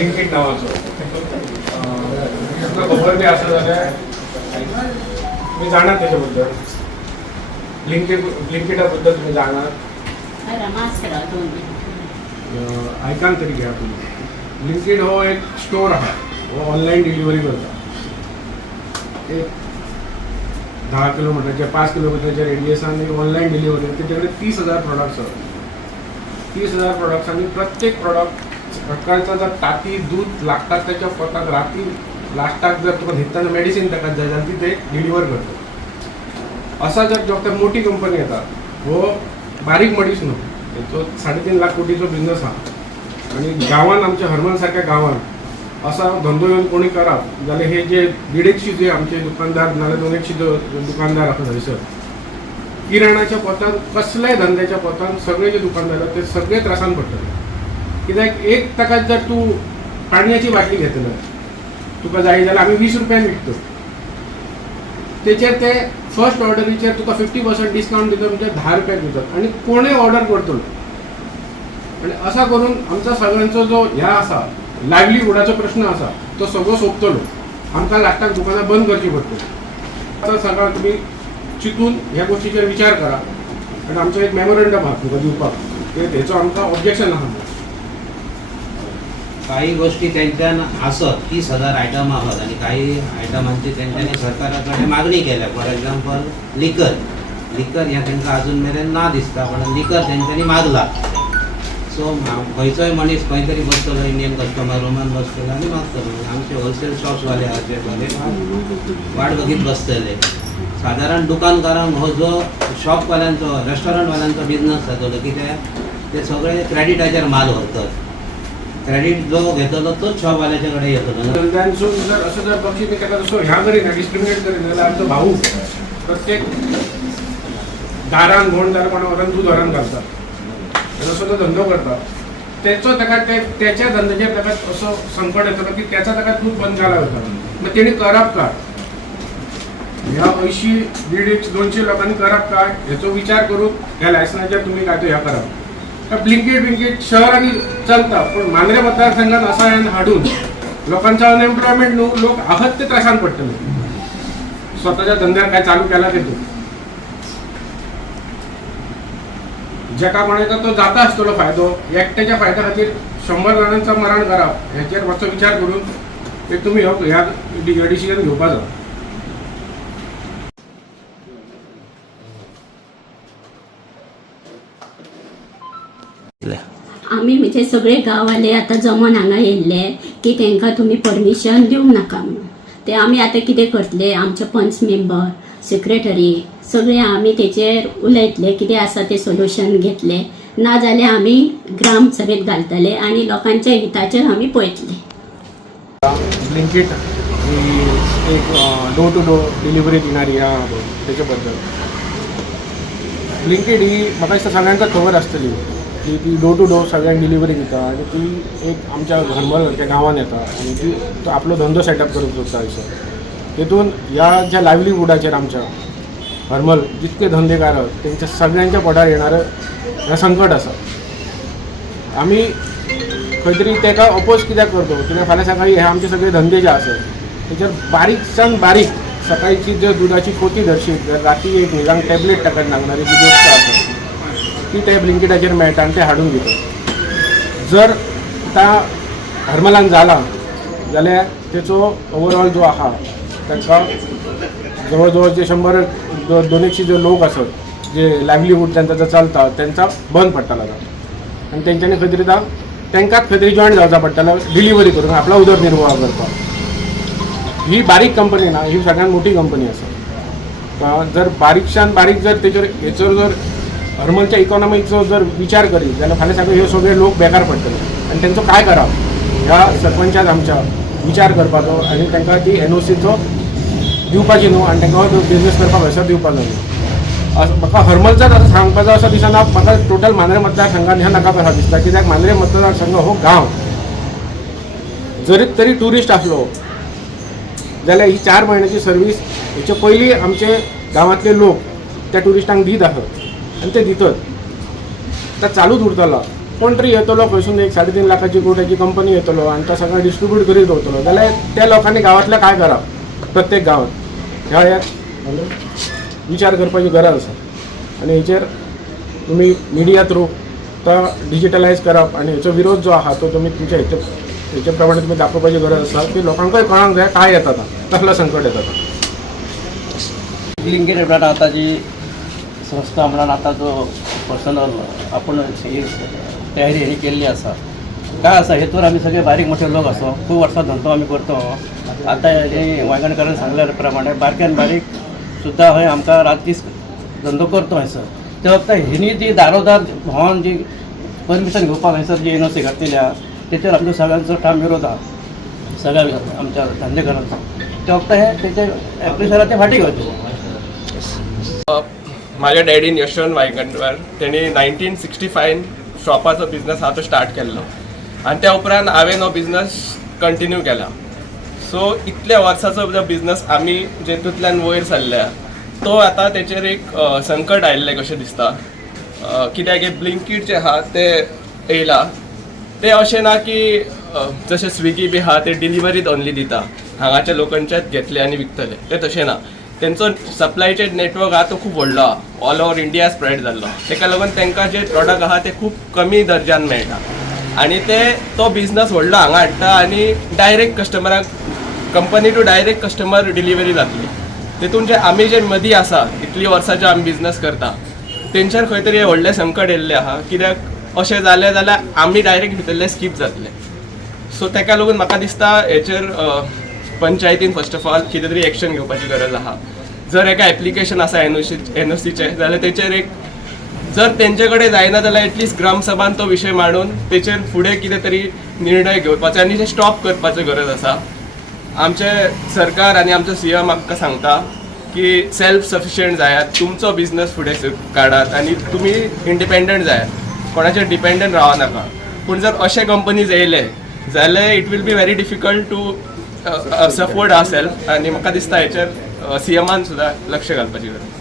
Blinkit नावाचं खबर बी असं झालं तुम्ही जाणार त्याच्याबद्दल ब्लिंकिटाबद्दल तुम्ही जाणार ऐकान तरी घ्या तुम्ही. ब्लिंकिट हो एक स्टोर आहे, हो ऑनलाईन डिलिव्हरी करता. एक 10 किलोमीटरच्या 5 किलोमीटरच्या रेडियसाने ऑनलाईन डिलिव्हरी. त्याच्याकडे 30,000 प्रोडक्ट्स आहेत. 30,000 प्रोडक्ट्स आणि प्रत्येक प्रोडक्ट सकाळचा जर ताती दूध लागतात त्याच्या पोटात रात्री लास्टाक जर तुका घेताना मेडिसिन ताका जाय जाल्यार ती ते डिलिव्हर करता. असा जर डॉक्टर मोठी कंपनी येतात हो बारीक मडीस न्हू, तो 3.5 लाख कोटीचो बिझनेस हा. आणि गावात आमच्या हरमल सारख्या गावात असा धंदो येऊन कोणी करप जाल्यार हे जे 150 जे आमचे दुकानदार नाल्यार 200 दुकानदार आसा थंयसर किराणाच्या पोतान कसल्याय धंद्याच्या पोतान सगळे जे दुकानदार ते सगळे त्रासान पडटले. कित्याक एक ताका जर तूं पाणयाची बाटली घेतलो तुका जाय जाल्यार आमी 20 रुपयान विकतो. तेचेर ते फर्स्ट ऑर्डरीचेर तुका 50% डिस्काउंट दिता म्हणजे 10 रुपयाक दितात आणि कोणूय ऑर्डर करतलो. आणि असा करून आमचा सगळ्यांचो जो ह्या आसा लायव्हलीहुडाचो प्रश्न आसा तो सगळो सोंपतलो. आमकां लास्टाक दुकानां बंद करची पडटली. आतां सगळं तुमी चिंतून ह्या गोष्टीचेर विचार करा. आनी आमचो एक मेमोरंडम आहा तुका दिवपाक हेचो आमकां ऑब्जेक्शन आहा. काही गोष्टी त्यांच्यान असत 30,000 आयटम आहात आणि काही आयटमांची त्यांच्यानी सरकाराकडे मागणी केल्या. फॉर एक्झाम्पल लिकर ह्या त्यांना अजून मेरेन ना दिसता, पण लिकर त्यांच्यानी मागला. सो खंयचोय मनीस खंय तरी बसतलो, इंडियन कस्टमर रूमान बसतलो आनी मागतलो. आमचे होलसेल शॉप्सवाले वाट बघीत बसतले. साधारण दुकानकारांक हो जो शॉपवाल्यांचो रेस्टॉरंटवाल्यांचो बिझनस जातलो, कित्याक ते सगळे क्रेडिटाचेर माल व्हरतात. क्रेडिट जो घेतलो तोच शॉपवाल्याच्या कडे येतलो. धंद्यांसून जर असं जर बक्षीस ताका तसो ह्या करिना डिस्क्रिमिनेट करिना जाल्यार आमचो भाऊ प्रत्येक दारान घोण जाल्यार कोणा वरान दूध व्हरान घालता असो तो धंदो करता. त्याचो ताका त्याच्या धंद्याचेर ताका असो संकट येतलो की त्याचा ताका दूध बंद जायला वता. मग तेणी करप काय? ह्या 80, 150, 200 लोकांनी करप काय हेचो विचार करून ह्या लायसनाचेर तुम्ही काय तो ह्या करप. ब्लिंकिट शहरांनी चलता, पण मांद्रे मतदारसंघात असा हाडून लोकांचा अनएम्प्लॉयमेंट न्हू, लोक आहत ते त्रासान पडटले. स्वतःच्या धंद्यार काय चालू केला तेतून जेका कोणाचा तो जाता आसतलो फायदो, एकट्याच्या फायद्या खातीर 100 जाणांचं मरण करप हेचेर मातसो विचार करून ते तुमी ह्या डिसिजन घेवपाचो. आम्ही म्हणजे सगळे गांववाले आता जमून हांगा येयल्ले की तांकां तुमी परमिशन दिवंक नाका म्हणून. ते आमी आतां कितें करतले, आमचे पंच मेंबर, सेक्रेटरी सगळे आमी तेचेर उलयतले, कितें आसा ते सोल्युशन घेतले. ना जाल्यार आमी ग्राम सभेत घालतले आणि लोकांच्या हिताचेर आमी पळयतले. ब्लिंकिट ही एक डोर टू डोर डिलिव्हरी दिणारी ह्या त्याच्या बद्दल. ब्लिंकिट ही म्हाका दिसता सगळ्यांका खबर आसतली की ती डोर टू डोर सगळ्यांक डिलिव्हरी दिता आणि ती एक आमच्या हरमल त्या गांवांत येता आणि ती तो आपलो धंदो सेटअप करूंक सोदता थंयसर. तेतून ह्या ज्या लायव्हलीहुडाचेर आमच्या हरमल जितके धंदेकार आहेत त्यांच्या सगळ्यांच्या पोटार येणारं हें संकट आसा. आमी खंय तरी तेका अपोज कित्याक करतो, कित्याक फाल्यां सकाळी हे आमचे सगळे धंदे जे आसात तेचेर बारीकसान बारीक सकाळची जर दुधाची खोती धरशीत जर राती एक न्हिदांक टॅबलेट ताका लागणारी जी गोश्ट आसा ती ते ब्लिंकिटाचेर मेळटा आनी ते हाडून दितात. जर आतां हरमलान जाला जाल्यार तेचो ओवरऑल जो आहा तांकां जवळ जवळ जे 100-200 जे लोक आसत जे लायव्हलीहूड त्यांचा जो चलता त्यांचा बंद पडटलो आणि तेंच्यांनी खंय तरी तांकांच खंय तरी जॉयन जावचा पडटलो डिलिव्हरी करून आपला उदरनिर्वाह करपाक. ही बारीक कंपनी ना, ही सगळ्यात मोठी कंपनी आसा. जर बारीकशान बारीक जर तेचेर हेचो जर हरमलच्या इकॉनॉमीचो जर विचार करीत जाल्यार फाल्यां सगळे हे सगळे लोक बेकार पडटले आणि तेंचो काय करप ह्या सरपंचाक आमच्या विचार करपाचो आनी तांकां ती NOCचो दिवपाची न्हू आनी तांकां बिझनेस करपाक हयसर दिवपाचो न्हू. म्हाका हरमलचा सांगपाचो असो दिसना. म्हाका टोटल मांद्रे मतदारसंघान ह्या नाका कसा दिसता, कित्याक मांद्रे मतदारसंघ हो गांव जरी तरी ट्युरिस्ट आसलो जाल्यार ही 4 म्हयन्याची सर्वीस हेचे पयलीं आमचे गांवांतले लोक त्या ट्युरिस्टांक दीत आसत आणि ते दितात. आता चालूच उरतलो कोण तरी येतलो खंयसून एक 3.5 लाखाची कोट्याची कंपनी येतलो आणि तो सगळं डिस्ट्रीब्यूट करीत वतलो जाल्यार त्या लोकांनी गांवांतल्या काय करप प्रत्येक गांवांत ह्या विचार करपाची गरज आसा आनी हेचेर तुमी मिडिया थ्रू तो डिजिटलायज करप आनी हेचो विरोध जो आहा तो तुमी तुमच्या हेचे प्रमाणे तुमी दाखोवपाची गरज आसा की लोकांकय कळांक जाय काय येता कसलं संकट येता ब्लिंकिट एपला आता जी संस्था म्हणून आता जो पर्सनल आपण तयारी हे केल्ली आसा काय आसा हेतून आमी सगळे बारीक मोठे लोक असो खूब वर्सां धंदो आमी करतो आतां हे वांयगणकारान सांगल्या प्रमाणे बारक्यान बारीक सुद्दां हय आमकां रात दीस धंदो करतो हयसर त्या वक्ता हेणी जी दारोदार भोंवन जी परमिशन घेवपाक हयसर जी एनओसी घातलेल्या तेचेर आमचो सगळ्यांचो ठाम विरोध आहा सगळ्या आमच्या धंदेकारांचो त्या वक्ता हे तेचे एप्लिकेशनाचे फाटी घेवचे माझ्या डॅडीन यशवंत वायगंडकर त्यांनी 1965 शॉपाचो बिझनस हा तो स्टार्ट केल्लो आणि त्या उपरांत हांवें हो बिझनस कंटिन्यू केला सो इतल्या वर्साचो जो बिझनस आमी जेतूंतल्यान वयर सरल्या तो आतां तेचेर एक संकट आयिल्लें कशें दिसता कित्याक ब्लिंकिट जे आहा ते येयला ते अशें ना की जशें स्विगी बी आहा ते डिलिव्हरीत ओन्ली दिता हांगाच्या लोकांच्याच घेतले आनी विकतले ते तशें ना तेंचो सप्लाय चेन नेटवर्क आहा तो खूब व्हडलो आहा ऑल ओवर इंडिया स्प्रेड जाल्लो तेका लागून तांकां जे प्रॉडक्ट आहा ते खूब कमी दर्ज्यान मेळटा आनी ते तो बिझनस व्हडलो हांगा हाडटा आनी डायरेक्ट कस्टमराक company to direct customer delivery जातली तेतून जे आमी जे मदीं आसा इतली वर्सां जे आमी बिझनस करता तेंचेर खंय तरी व्हडलें संकट येयल्लें आहा कित्याक अशें जालें जाल्यार आमी डायरेक्ट भितरले स्कीप जातले सो तेका लागून म्हाका दिसता हेचेर पंचायतीन फर्स्ट ऑफ ऑल कितें तरी एक्शन घेवपाची गरज आहा जर एका एप्लिकेशन आसा एनओसीचें जाल्यार तेचेर एक जर तेंचे कडेन जायना जाल्यार एटलिस्ट ग्रामसभान तो विशय मांडून तेचेर फुडें कितें तरी निर्णय घेवपाचो आनी ते स्टॉप करपाची गरज आसा आमचे सरकार आनी आमचो सीएम आमकां सांगता की सेल्फ सफिशियंट जायात तुमचो बिझनस फुडें काडात आनी तुमी इंडिपेंडंट जायात कोणाचेर डिपेंडंट रावं नाका पूण जर अशे कंपनीज येयले जाल्यार it will be very difficult to support our self आनी म्हाका दिसता हेचेर सीएमान सुद्दां लक्ष घालपाची गरज